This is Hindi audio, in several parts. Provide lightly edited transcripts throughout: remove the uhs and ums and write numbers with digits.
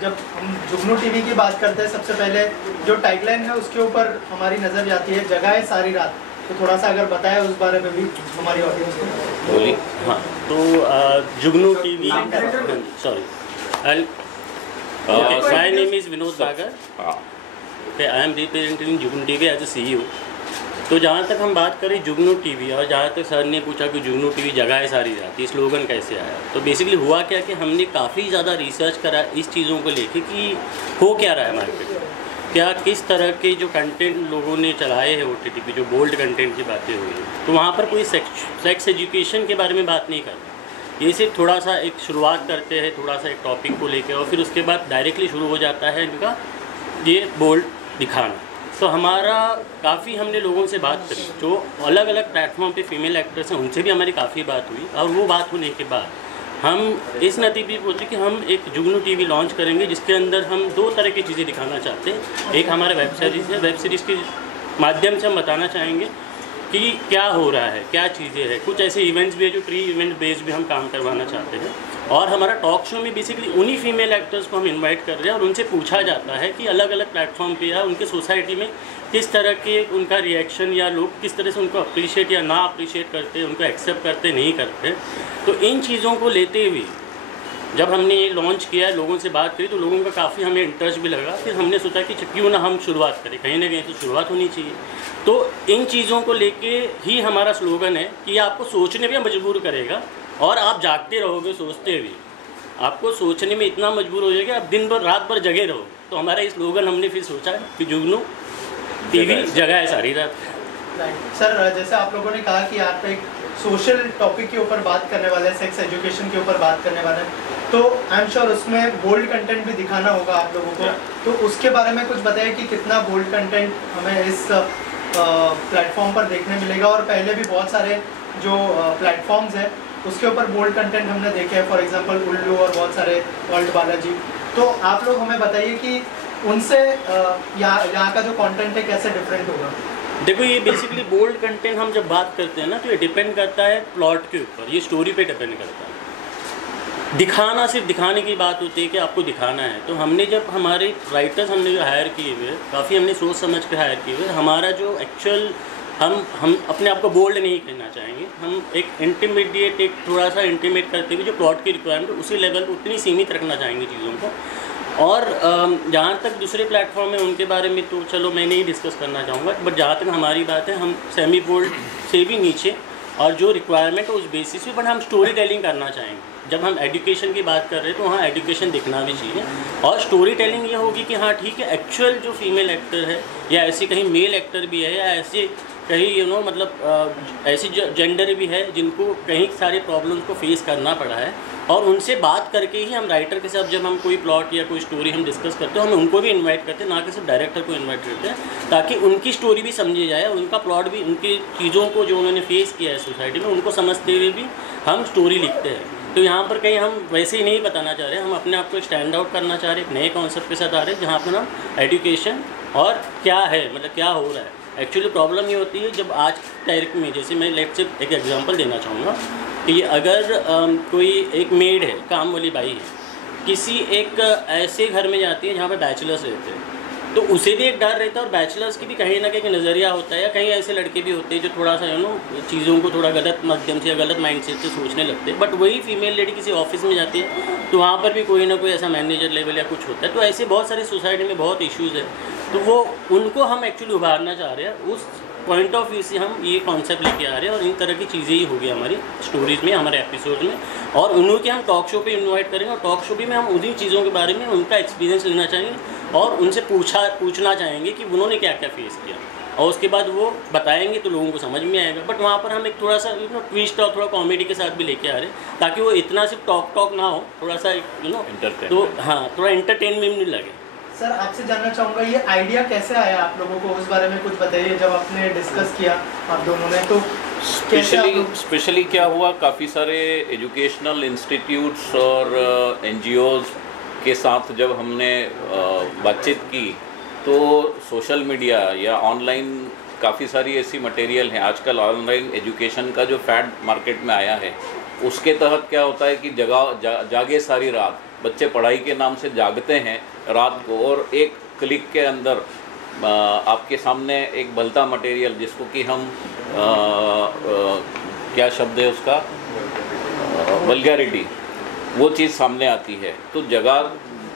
जब हम जुगनू टीवी की बात करते हैं, सबसे पहले जो टैगलाइन है उसके ऊपर हमारी नज़र जाती है, जगाए सारी रात। तो थोड़ा सा अगर बताएं उस बारे में भी हमारी ऑडियंस को। बोलिए। हाँ, तो जुगनू TV, sorry, my name is Vinod बागर। Okay, I am representing Jugnu TV as a CEO। तो जहाँ तक हम बात करें जुगनू टीवी, और जहाँ तक सर ने पूछा कि जुगनू टीवी जगाए सारी रात, ये स्लोगन कैसे आया, तो बेसिकली हुआ क्या कि हमने काफ़ी ज़्यादा रिसर्च करा इस चीज़ों को लेके कि हो क्या रहा है मार्केट में, क्या किस तरह के जो कंटेंट लोगों ने चलाए हैं OTT पे, जो बोल्ड कंटेंट की बातें हुई, तो वहाँ पर कोई सेक्स एजुकेशन के बारे में बात नहीं करते। ये सिर्फ थोड़ा सा एक शुरुआत करते हैं, थोड़ा सा एक टॉपिक को लेकर, और फिर उसके बाद डायरेक्टली शुरू हो जाता है इनका ये बोल्ड दिखाना। तो हमारा काफ़ी हमने लोगों से बात करी जो अलग अलग प्लेटफॉर्म पे फीमेल एक्टर्स हैं, उनसे भी हमारी काफ़ी बात हुई, और वो बात होने के बाद हम इस नतीजे पे पहुँचे कि हम एक जुगनू टीवी लॉन्च करेंगे जिसके अंदर हम 2 तरह की चीज़ें दिखाना चाहते हैं। एक हमारा वेब सीरीज़ है, वेब सीरीज़ के माध्यम से हम बताना चाहेंगे कि क्या हो रहा है, क्या चीज़ें हैं। कुछ ऐसे इवेंट्स भी है जो प्री इवेंट बेस्ड भी हम काम करवाना चाहते हैं, और हमारा टॉक शो में बेसिकली उन्हीं फीमेल एक्टर्स को हम इनवाइट कर रहे हैं, और उनसे पूछा जाता है कि अलग अलग प्लेटफॉर्म पे या उनके सोसाइटी में किस तरह के उनका रिएक्शन, या लोग किस तरह से उनको अप्रिशिएट या ना अप्रिशिएट करते हैं, उनको एक्सेप्ट करते नहीं करते। तो इन चीज़ों को लेते हुए जब हमने ये लॉन्च किया, लोगों से बात करी, तो लोगों का काफ़ी हमें इंटरेस्ट भी लगा। फिर हमने सोचा कि क्यों ना हम शुरुआत करें, कहीं ना कहीं तो शुरुआत होनी चाहिए। तो इन चीज़ों को लेके ही हमारा स्लोगन है कि आपको सोचने पे मजबूर करेगा, और आप जागते रहोगे सोचते हुए, आपको सोचने में इतना मजबूर हो जाएगा, आप दिन भर रात भर जगे रहो। तो हमारा ये स्लोगन हमने फिर सोचा कि जुगनू टीवी जगाए सारी रात। सर, जैसे आप लोगों ने कहा कि आप एक सोशल टॉपिक के ऊपर बात करने वाले हैं, सेक्स एजुकेशन के ऊपर बात करने वाले हैं, तो आई एम श्योर उसमें बोल्ड कंटेंट भी दिखाना होगा आप लोगों को। तो उसके बारे में कुछ बताइए कि कितना बोल्ड कंटेंट हमें इस प्लेटफॉर्म पर देखने मिलेगा। और पहले भी बहुत सारे जो प्लेटफॉर्म्स हैं उसके ऊपर बोल्ड कंटेंट हमने देखे हैं, फॉर एग्जांपल उल्लू और बहुत सारे वर्ल्ड बालाजी। तो आप लोग हमें बताइए कि उनसे यहाँ का जो कंटेंट है कैसे डिफरेंट होगा। देखो, ये बेसिकली बोल्ड कंटेंट हम जब बात करते हैं ना, तो ये डिपेंड करता है प्लॉट के ऊपर, ये स्टोरी पे डिपेंड करता है। दिखाना, सिर्फ दिखाने की बात होती है कि आपको दिखाना है। तो हमने जब हमारे राइटर्स हमने जो हायर किए हुए, काफ़ी हमने सोच समझ के हायर किए हुए, हमारा जो एक्चुअल हम अपने आप को बोल्ड नहीं कहना चाहेंगे, हम एक इंटीमीडिएट, एक थोड़ा सा इंटीमेट करते हुए जो प्लॉट की रिक्वायरमेंट उसी लेवल उतनी सीमित रखना चाहेंगे चीज़ों को। और जहाँ तक दूसरे प्लेटफॉर्म है उनके बारे में तो चलो मैं नहीं डिस्कस करना चाहूँगा, बट जहाँ तक हमारी बात है, हम सेमी बोल्ड से भी नीचे, और जो रिक्वायरमेंट है उस बेसिस पे, बट हम स्टोरी टेलिंग करना चाहेंगे। जब हम एजुकेशन की बात कर रहे हैं तो वहाँ एजुकेशन दिखना भी चाहिए, और स्टोरी टेलिंग ये होगी कि हाँ ठीक है, एक्चुअल जो फीमेल एक्टर है, या ऐसी कहीं मेल एक्टर भी है, या ऐसे कहीं मतलब ऐसी जेंडर भी है जिनको कहीं सारे प्रॉब्लम्स को फेस करना पड़ा है, और उनसे बात करके ही हम राइटर के साथ जब हम कोई प्लॉट या कोई स्टोरी हम डिस्कस करते हैं, हम उनको भी इनवाइट करते हैं, ना कि सिर्फ डायरेक्टर को इनवाइट करते हैं, ताकि उनकी स्टोरी भी समझी जाए, और उनका प्लॉट भी, उनकी चीज़ों को जो उन्होंने फेस किया है सोसाइटी में, उनको समझते हुए भी हम स्टोरी लिखते हैं। तो यहाँ पर कहीं हम वैसे ही नहीं बताना चाह रहे हैं, हम अपने आप को स्टैंड आउट करना चाह रहे हैं, एक नए कॉन्सेप्ट के साथ आ रहे हैं, जहाँ पर हम एजुकेशन और क्या है, मतलब क्या हो रहा है। एक्चुअली प्रॉब्लम ये होती है जब आज तारीख में, जैसे मैं लेट्स से एक एग्जांपल देना चाहूँगा कि अगर कोई एक मेड है, काम वाली बाई है, किसी एक ऐसे घर में जाती है जहाँ पे बैचलर्स रहते हैं, तो उसे भी एक डर रहता है और बैचलर्स की भी कहीं ना कहीं नज़रिया होता है, या कहीं ऐसे लड़के भी होते हैं जो थोड़ा सा चीज़ों को थोड़ा गलत माध्यम से या गलत माइंडसेट से सोचने लगते हैं। बट वही फीमेल लेडी किसी ऑफिस में जाती है तो वहाँ पर भी कोई ना कोई ऐसा मैनेजर लेवल या कुछ होता है। तो ऐसे बहुत सारी सोसाइटी में बहुत इश्यूज़ है, तो वो उनको हम एक्चुअली उभारना चाह रहे हैं। उस पॉइंट ऑफ व्यू से हम ये कॉन्सेप्ट लेके आ रहे हैं और इन तरह की चीज़ें ही होगी हमारी स्टोरीज़ में, हमारे एपिसोड में, और उन्हों के हम टॉक शो पे इनवाइट करेंगे और टॉक शो भी में हम उन्हीं चीज़ों के बारे में उनका एक्सपीरियंस लेना चाहेंगे और उनसे पूछना चाहेंगे कि उन्होंने क्या क्या फेस किया, और उसके बाद वो बताएंगे तो लोगों को समझ में आएगा। बट वहाँ पर हम एक थोड़ा सा ट्विस्ट और थोड़ा कॉमेडी के साथ भी लेके आ रहे हैं, ताकि वो इतना सिर्फ टॉक ना हो, थोड़ा सा तो हाँ थोड़ा एंटरटेनमेंट भी लगे। सर आपसे जानना चाहूँगा ये आइडिया कैसे आया आप लोगों को, उस बारे में कुछ बताइए। जब आपने डिस्कस किया आप दोनों ने तो स्पेशली क्या हुआ, काफ़ी सारे एजुकेशनल इंस्टीट्यूट्स और NGOs के साथ जब हमने बातचीत की तो सोशल मीडिया या ऑनलाइन काफ़ी सारी ऐसी मटेरियल हैं। आजकल ऑनलाइन एजुकेशन का जो फैड मार्केट में आया है, उसके तहत क्या होता है कि जागे सारी रात, बच्चे पढ़ाई के नाम से जागते हैं रात को, और एक क्लिक के अंदर आपके सामने एक भलता मटेरियल, जिसको कि हम क्या शब्द है उसका, वल्गैरिटी, वो चीज़ सामने आती है। तो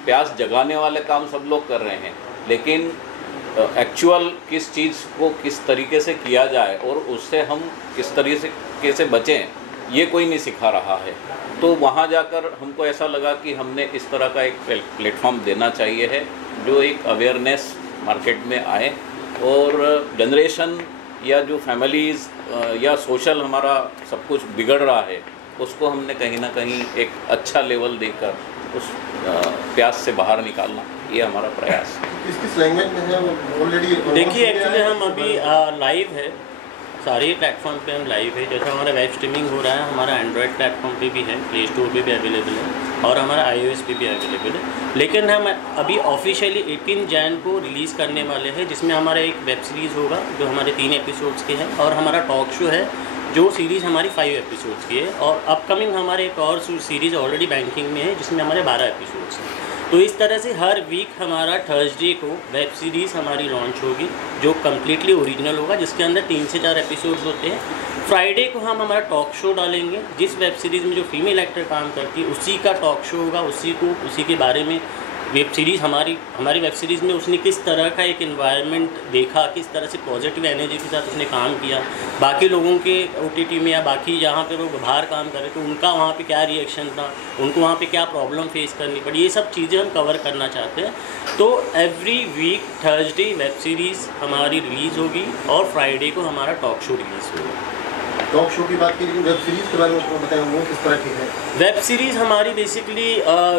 प्यास जगाने वाले काम सब लोग कर रहे हैं, लेकिन एक्चुअल किस चीज़ को किस तरीके से किया जाए और उससे हम किस तरीके से बचें, ये कोई नहीं सिखा रहा है। तो वहाँ जाकर हमको ऐसा लगा कि हमने इस तरह का एक प्लेटफॉर्म देना चाहिए है, जो एक अवेयरनेस मार्केट में आए, और जनरेशन या जो फैमिलीज़ या सोशल हमारा सब कुछ बिगड़ रहा है, उसको हमने कहीं ना कहीं एक अच्छा लेवल देकर उस प्यास से बाहर निकालना, ये हमारा प्रयास है। किस लैंग्वेज में है ऑलरेडी? देखिए एक्चुअली हम अभी लाइव है, सारे प्लेटफॉर्म पे हम लाइव है। जैसा हमारा वेब स्ट्रीमिंग हो रहा है, हमारा एंड्रॉयड प्लेटफॉर्म पे भी है, प्ले स्टोर पे भी अवेलेबल है, और हमारा iOS पे भी अवेलेबल है। लेकिन हम अभी ऑफिशियली 18 जैन को रिलीज़ करने वाले हैं, जिसमें हमारा एक वेब सीरीज़ होगा जो हमारे 3 एपिसोड्स के हैं, और हमारा टॉक शो है जो सीरीज़ हमारी 5 एपिसोड्स की है, और अपकमिंग हमारे एक और सीरीज़ ऑलरेडी बैंकिंग में है जिसमें हमारे 12 एपिसोड्स हैं। तो इस तरह से हर वीक हमारा थर्सडे को वेब सीरीज़ हमारी लॉन्च होगी जो कम्प्लीटली ओरिजिनल होगा, जिसके अंदर 3 से 4 एपिसोड्स होते हैं। फ्राइडे को हम हमारा टॉक शो डालेंगे, जिस वेब सीरीज़ में जो फीमेल एक्टर काम करती है उसी का टॉक शो होगा, उसी के बारे में वेब सीरीज़ हमारी वेब सीरीज़ में उसने किस तरह का एक एनवायरनमेंट देखा, किस तरह से पॉजिटिव एनर्जी के साथ उसने काम किया, बाकी लोगों के OTT में या बाकी जहाँ पे लोग बाहर काम कर रहे थे उनका वहाँ पे क्या रिएक्शन था, उनको वहाँ पे क्या प्रॉब्लम फेस करनी पड़ी, ये सब चीज़ें हम कवर करना चाहते हैं। तो every week Thursday web series हमारी रिलीज़ होगी और फ्राइडे को हमारा टॉक शो रिलीज़ होगा। टॉक शो की बात की, वेब सीरीज़ के बारे में आपको बताएं, वो किस तरह की है? वेब सीरीज़ हमारी बेसिकली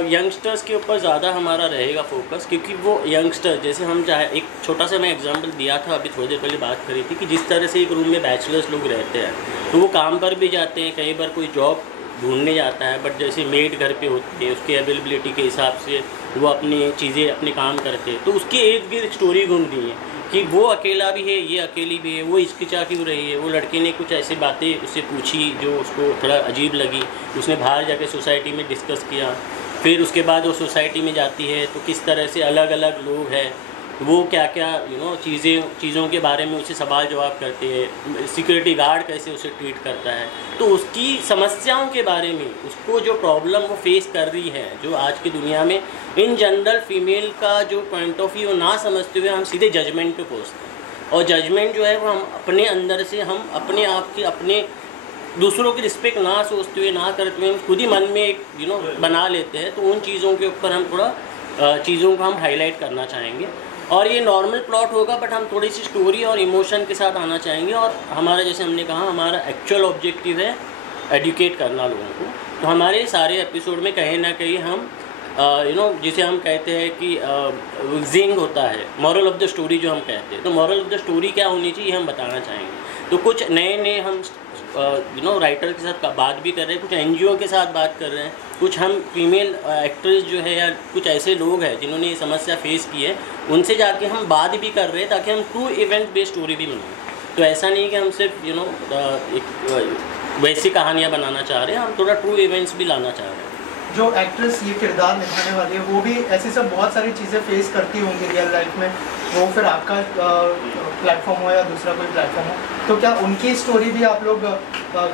यंगस्टर्स के ऊपर ज़्यादा हमारा रहेगा फोकस, क्योंकि वो यंगस्टर, जैसे हम चाहे एक छोटा सा मैं एग्जांपल दिया था अभी थोड़ी देर पहले बात करी थी कि जिस तरह से एक रूम में बैचलर्स लोग रहते हैं तो वो काम पर भी जाते हैं, कई बार कोई जॉब ढूंढने जाता है, बट जैसे मेड घर पे होती है उसकी अवेलेबिलिटी के हिसाब से वो अपनी चीज़ें अपने काम करते हैं, तो उसके इर्द गिर्द स्टोरी घूम रही है कि वो अकेला भी है, ये अकेली भी है, वो हिचकिचा क्यों रही है, वो लड़के ने कुछ ऐसी बातें उससे पूछी जो उसको थोड़ा अजीब लगी, उसने बाहर जाके सोसाइटी में डिस्कस किया, फिर उसके बाद वो सोसाइटी में जाती है तो किस तरह से अलग अलग लोग हैं, वो क्या क्या चीज़ों के बारे में उसे सवाल जवाब करते हैं, सिक्योरिटी गार्ड कैसे उसे ट्रीट करता है, तो उसकी समस्याओं के बारे में, उसको जो प्रॉब्लम वो फेस कर रही है, जो आज की दुनिया में इन जनरल फीमेल का जो पॉइंट ऑफ व्यू ना समझते हुए हम सीधे जजमेंट पे पहुँचते हैं, और जजमेंट जो है वो हम अपने अंदर से हम अपने आप की अपने दूसरों की रिस्पेक्ट ना सोचते हुए ना करते हुए हम खुद ही मन में एक बना लेते हैं। तो उन चीज़ों के ऊपर हम थोड़ा चीज़ों को हम हाईलाइट करना चाहेंगे, और ये नॉर्मल प्लॉट होगा बट हम थोड़ी सी स्टोरी और इमोशन के साथ आना चाहेंगे, और हमारा जैसे हमने कहा हमारा एक्चुअल ऑब्जेक्टिव है एडुकेट करना लोगों को। तो हमारे सारे एपिसोड में कहीं ना कहीं हम जिसे हम कहते हैं कि जिंग होता है, मॉरल ऑफ द स्टोरी जो हम कहते हैं, तो मॉरल ऑफ द स्टोरी क्या होनी चाहिए हम बताना चाहेंगे। तो कुछ नए हम राइटर के साथ बात भी कर रहे हैं, कुछ NGO के साथ बात कर रहे हैं, कुछ हम फीमेल एक्ट्रेस जो है या कुछ ऐसे लोग हैं जिन्होंने ये समस्या फेस की है, उनसे जाके हम बात भी कर रहे हैं ताकि हम ट्रू इवेंट बेस्ड स्टोरी भी बनाएं। तो ऐसा नहीं है कि हम सिर्फ एक वैसी कहानियाँ बनाना चाह रहे हैं, हम थोड़ा ट्रू इवेंट्स भी लाना चाह रहे हैं। जो एक्ट्रेस ये किरदार निभाने वाली है वो भी ऐसी सब बहुत सारी चीज़ें फेस करती होंगी रियल लाइफ में, वो फिर आपका प्लेटफॉर्म हो या दूसरा कोई प्लेटफॉर्म हो, तो क्या उनकी स्टोरी भी आप लोग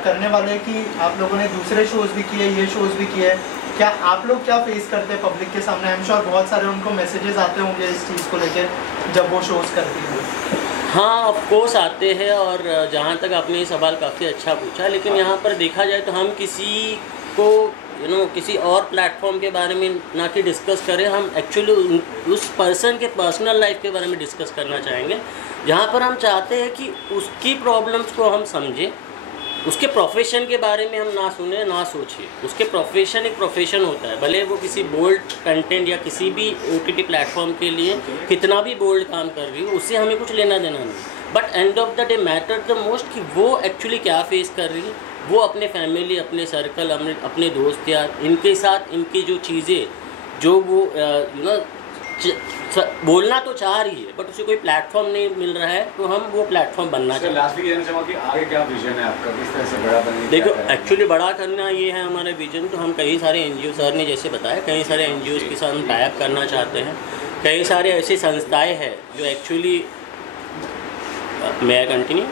करने वाले हैं कि आप लोगों ने दूसरे शोज़ भी किए, ये शोज़ भी किए, क्या आप लोग क्या फेस करते हैं पब्लिक के सामने? आई एम श्योर बहुत सारे उनको मैसेजेस आते होंगे इस चीज़ को लेकर जब वो शोज़ करती हैं। हाँ, ऑफ कोर्स आते हैं, और जहाँ तक आपने ये सवाल काफ़ी अच्छा पूछा, लेकिन यहाँ पर देखा जाए तो हम किसी को किसी और प्लेटफॉर्म के बारे में ना कि डिस्कस करें, हम एक्चुअली उस पर्सन के पर्सनल लाइफ के बारे में डिस्कस करना चाहेंगे, जहाँ पर हम चाहते हैं कि उसकी प्रॉब्लम्स को हम समझें, उसके प्रोफेशन के बारे में हम ना सुने ना सोचें। उसके प्रोफेशन एक प्रोफेशन होता है, भले वो किसी बोल्ड कंटेंट या किसी भी OTT प्लेटफॉर्म के लिए कितना भी बोल्ड काम कर रही हो, उससे हमें कुछ लेना देना नहीं। But end of the day matter the most कि वो एक्चुअली क्या फेस कर रही है, वो अपने फैमिली, अपने सर्कल, अपने दोस्त या इनके साथ इनकी जो चीज़ें जो वो बोलना तो चाह रही है बट उसे कोई प्लेटफॉर्म नहीं मिल रहा है, तो हम वो प्लेटफॉर्म बनना चाहते हैं। आगे क्या विजन है आपका, किस तरह से बड़ा बनने? देखो, एक्चुअली बड़ा करना ये है हमारा विजन। तो हम कई सारे NGO, सर ने जैसे बताया, कई सारे NGOs के साथ हम टाई अप करना चाहते हैं। कई सारे ऐसी संस्थाएँ हैं जो एक्चुअली मैं कंटिन्यू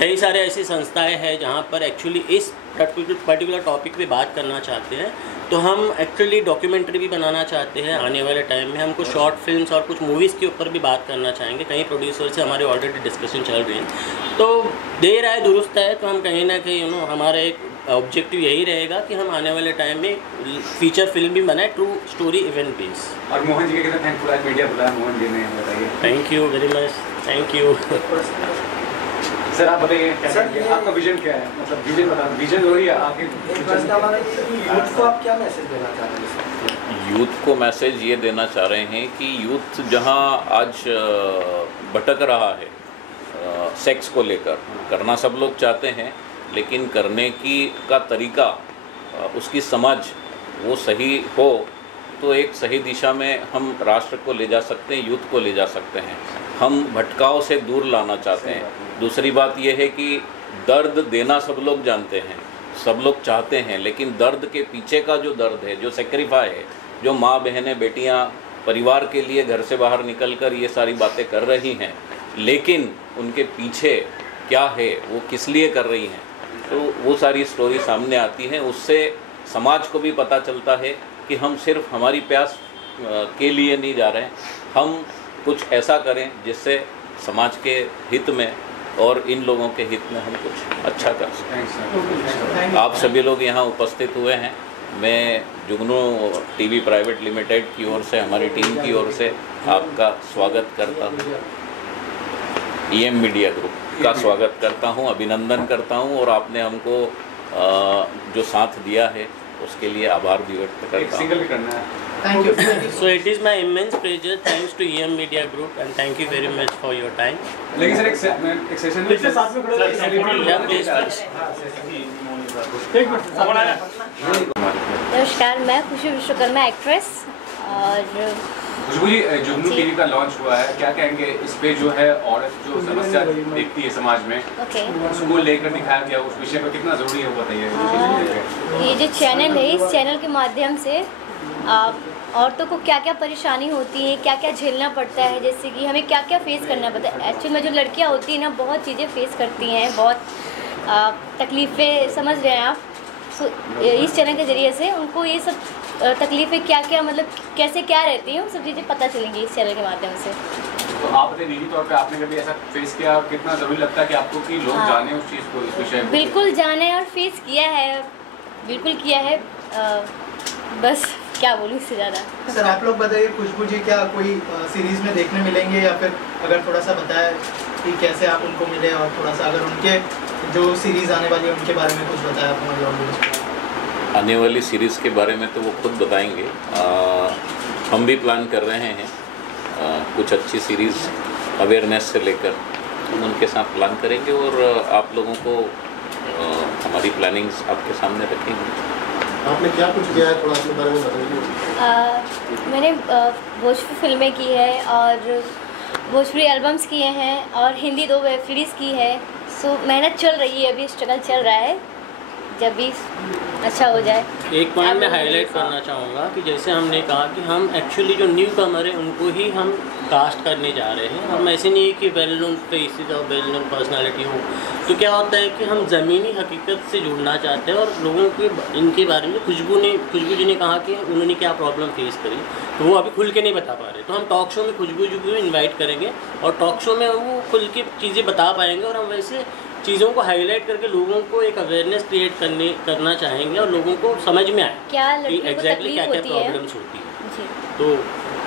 कई सारे ऐसी संस्थाएं हैं जहां पर एक्चुअली इस पर्टिकुलर टॉपिक पे बात करना चाहते हैं। तो हम एक्चुअली डॉक्यूमेंट्री भी बनाना चाहते हैं आने वाले टाइम में। हम कुछ शॉर्ट फिल्म्स और कुछ मूवीज़ के ऊपर भी बात करना चाहेंगे। कई प्रोड्यूसर से हमारे ऑलरेडी डिस्कशन चल रही है, तो देर आए दुरुस्त है। तो हम कहीं ना कहीं हमारा एक ऑब्जेक्टिव यही रहेगा कि हम आने वाले टाइम में फीचर फिल्म भी बनाए, ट्रू स्टोरी इवेंट बेस। और मोहन जी के कितना थैंकफुल है मीडिया बुलाया मोहन जी ने, बताइए। Thank you very much, thank you. Sir आप बताइए आपका विजन क्या है, मतलब विजन बता, विजन हो रही है आपकी। यूथ को आप क्या मैसेज देना चाहते हैं? यूथ को मैसेज ये देना चाह रहे हैं कि यूथ जहां आज भटक रहा है सेक्स को लेकर, करना सब लोग चाहते हैं लेकिन करने का तरीका, उसकी समझ वो सही हो तो एक सही दिशा में हम राष्ट्र को ले जा सकते हैं, यूथ को ले जा सकते हैं। हम भटकाव से दूर लाना चाहते हैं। दूसरी बात यह है कि दर्द देना सब लोग जानते हैं, सब लोग चाहते हैं, लेकिन दर्द के पीछे का जो दर्द है, जो सेक्रीफाई है, जो माँ बहनें बेटियाँ परिवार के लिए घर से बाहर निकलकर ये सारी बातें कर रही हैं, लेकिन उनके पीछे क्या है, वो किस लिए कर रही हैं, तो वो सारी स्टोरी सामने आती है। उससे समाज को भी पता चलता है कि हम सिर्फ हमारी प्यास के लिए नहीं जा रहे हैं, हम कुछ ऐसा करें जिससे समाज के हित में और इन लोगों के हित में हम कुछ अच्छा कर सकें। आप सभी लोग यहाँ उपस्थित हुए हैं। मैं जुगनू TV प्राइवेट लिमिटेड की ओर से, हमारी टीम की ओर से आपका स्वागत करता हूँ। EM मीडिया ग्रुप का स्वागत करता हूँ, अभिनंदन करता हूँ, और आपने हमको जो साथ दिया है उसके लिए आभार भी व्यक्त करता हूँ। सिंगल भी करना है। Thank you. So it is my immense pleasure. Thanks to EM Media Group and thank you very much for your time. लेकिन सर एक सेशन में साथ में खड़े Yeah, please, please. नमस्कार, मैं खुशी विश्वकर्मा एक्ट्रेस। और खुशबू जी, जुगनू TV का लॉन्च हुआ है, क्या कहेंगे इस पे जो है औरत जो समस्या देखती है समाज में, उसको लेकर दिखाया गया, उस विषय पर कितना जरूरी है बताइए। ये जो चैनल है, इस चैनल के माध्यम से औरतों को क्या क्या परेशानी होती है, क्या क्या झेलना पड़ता है, जैसे कि हमें क्या क्या फेस करना पड़ता है। एक्चुअल में जो लड़कियां होती हैं ना, बहुत चीज़ें फेस करती हैं, बहुत तकलीफ़ें, समझ रहे हैं आप। सो इस चैनल के ज़रिए से उनको ये सब तकलीफ़ें क्या क्या, मतलब कैसे क्या रहती हैं, वो सब चीज़ें पता चलेंगी इस चैनल के माध्यम से। तो आप अपने निजी तौर पे आपने कभी ऐसा फेस किया, और कितना ज़रूरी लगता है कि आपको कि लोग जाने उस चीज़ को, इस विषय को? बिल्कुल जाने और फेस किया है, बिल्कुल किया है। बस क्या बोलूँ इससे ज़्यादा। सर आप लोग बताइए, खुशबू जी क्या कोई सीरीज़ में देखने मिलेंगे, या फिर अगर थोड़ा सा बताएं कि कैसे आप उनको मिले, और थोड़ा सा अगर उनके जो सीरीज़ आने वाली है उनके बारे में कुछ बताया आप हमारे ऑडियंस को। आने वाली सीरीज़ के बारे में तो वो खुद बताएंगे। हम भी प्लान कर रहे हैं कुछ अच्छी सीरीज़ अवेयरनेस से लेकर, हम उनके साथ प्लान करेंगे और आप लोगों को हमारी प्लानिंग्स आपके सामने रखेंगे। आपने क्या कुछ किया है, थोड़ा अपने बारे में बताइए। मैंने भोजपुरी फिल्में की है और भोजपुरी एल्बम्स किए हैं और हिंदी 2 वेब सीरीज़ की है। सो मेहनत चल रही है, अभी स्ट्रगल चल रहा है, जब भी अच्छा हो जाए। एक पॉइंट मैं हाईलाइट करना चाहूँगा कि जैसे हमने कहा कि हम एक्चुअली जो न्यू कमर है उनको ही हम कास्ट करने जा रहे हैं। हम ऐसे नहीं है कि वेल नोन फेसेस और वेल नोन पर्सनालिटी हो। तो क्या होता है कि हम ज़मीनी हकीकत से जुड़ना चाहते हैं और लोगों के इनके बारे में खुशबू जी ने कहा कि उन्होंने क्या प्रॉब्लम फेस करी, तो वो अभी खुल के नहीं बता पा रहे। तो हम टॉक शो में खुशबू जी को इन्वाइट करेंगे और टॉक शो में वो खुल के चीज़ें बता पाएंगे और हम वैसे चीज़ों को हाईलाइट करके लोगों को एक अवेयरनेस क्रिएट करना चाहेंगे और लोगों को समझ में आए कि एग्जैक्टली क्या क्या प्रॉब्लम्स होती है। तो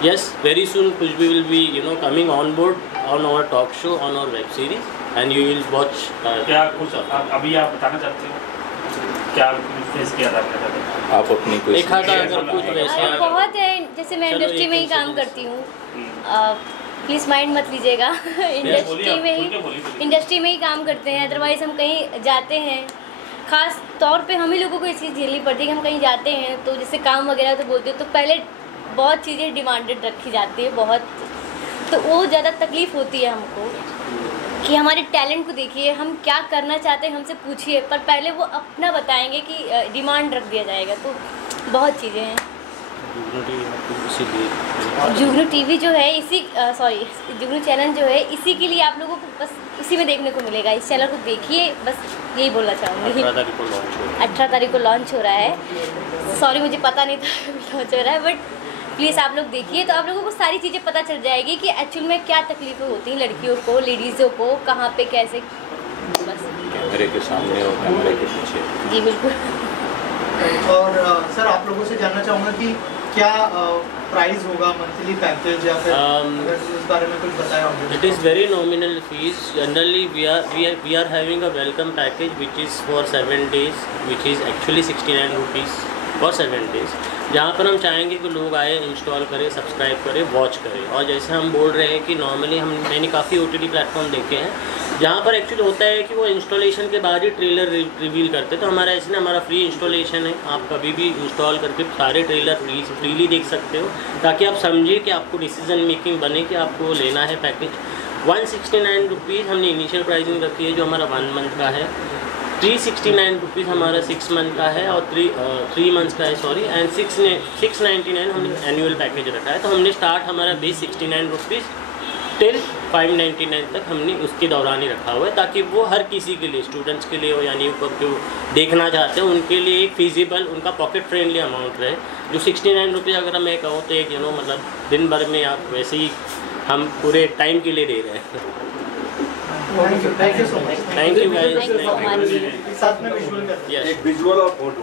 yes, very soon Khushboo will be coming on board on our talk show on our web series and you will watch. क्या कुछ अभी आप बताना चाहते हो, क्या फेस किया था आप अपनी कोई देखा था अगर कुछ वैसे बहुत है, जैसे मैं इंडस्ट्री में ही काम करती हूँ, प्लीज़ माइंड मत लीजिएगा। इंडस्ट्री में ही काम करते हैं, अदरवाइज़ हम कहीं जाते हैं, ख़ास तौर पे हम ही लोगों को ये चीज़ झेलनी पड़ती है कि हम कहीं जाते हैं तो जैसे काम वगैरह तो बोलते हैं तो पहले बहुत चीज़ें डिमांडेड रखी जाती है बहुत, तो वो ज़्यादा तकलीफ़ होती है हमको कि हमारे टैलेंट को देखिए, हम क्या करना चाहते हैं हमसे पूछिए, पर पहले वो अपना बताएंगे कि डिमांड रख दिया जाएगा। तो बहुत चीज़ें हैं। जुगनू टीवी जो है जुगनू चैनल जो है इसी के लिए आप लोगों को बस उसी में देखने को मिलेगा। इस चैनल को देखिए, बस यही बोलना चाहूँगी। 18 तारीख को लॉन्च हो रहा है। सॉरी मुझे पता नहीं था लॉन्च हो रहा है, बट प्लीज़ आप लोग देखिए तो आप लोगों को सारी चीज़ें पता चल जाएगी कि एक्चुअल में क्या तकलीफ़ें होती हैं लड़कियों को, लेडीज़ों को, कहाँ पे कैसे, बस कैमरे के सामने और कैमरे के पीछे। जी बिल्कुल। और सर आप लोगों से जानना चाहूँगा कि क्या प्राइस होगा, मंथली पैकेज या फिर अगर इस बारे में कुछ बताया होगा। It is very nominal fees. Generally, we are having a welcome package which is for 7 days, which is actually 69 rupees for 7 days. जहाँ पर हम चाहेंगे कि लोग आए, इंस्टॉल करें, सब्सक्राइब करें, वॉच करें। और जैसे हम बोल रहे हैं कि नॉर्मली मैंने काफ़ी OTT प्लेटफॉर्म देखे हैं जहाँ पर एक्चुअली होता है कि वो इंस्टॉलेशन के बाद ही ट्रेलर रिवील करते हैं। तो हमारा ऐसे ना, हमारा फ्री इंस्टॉलेशन है, आप कभी भी इंस्टॉल करके सारे ट्रेलर फ्रीली देख सकते हो, ताकि आप समझिए कि आपको डिसीजन मेकिंग बने कि आपको लेना है पैकेज। 169 रुपीज़ हमने इनिशियल प्राइसिंग रखी है जो हमारा 1 मंथ का है। 369 रुपीज़ हमारा 6 मंथ का है और 3 मंथ्स का है, सॉरी, एंड 699 हमने एनुअल पैकेज रखा है। तो हमने स्टार्ट हमारा बेस 69 रुपीज़ टिल 599 तक हमने उसके दौरान ही रखा हुआ है, ताकि वो हर किसी के लिए, स्टूडेंट्स के लिए हो यानी जो देखना चाहते हैं उनके लिए एक फिजिबल, उनका पॉकेट फ्रेंडली अमाउंट रहे। जो 69 रुपये अगर मैं कहूँ तो एक मतलब दिन भर में आप वैसे ही हम पूरे टाइम के लिए दे रहे हैं। Thank you so much. Thank you guys. साथ में विजुअल कर यस, एक विजुअल और फोटो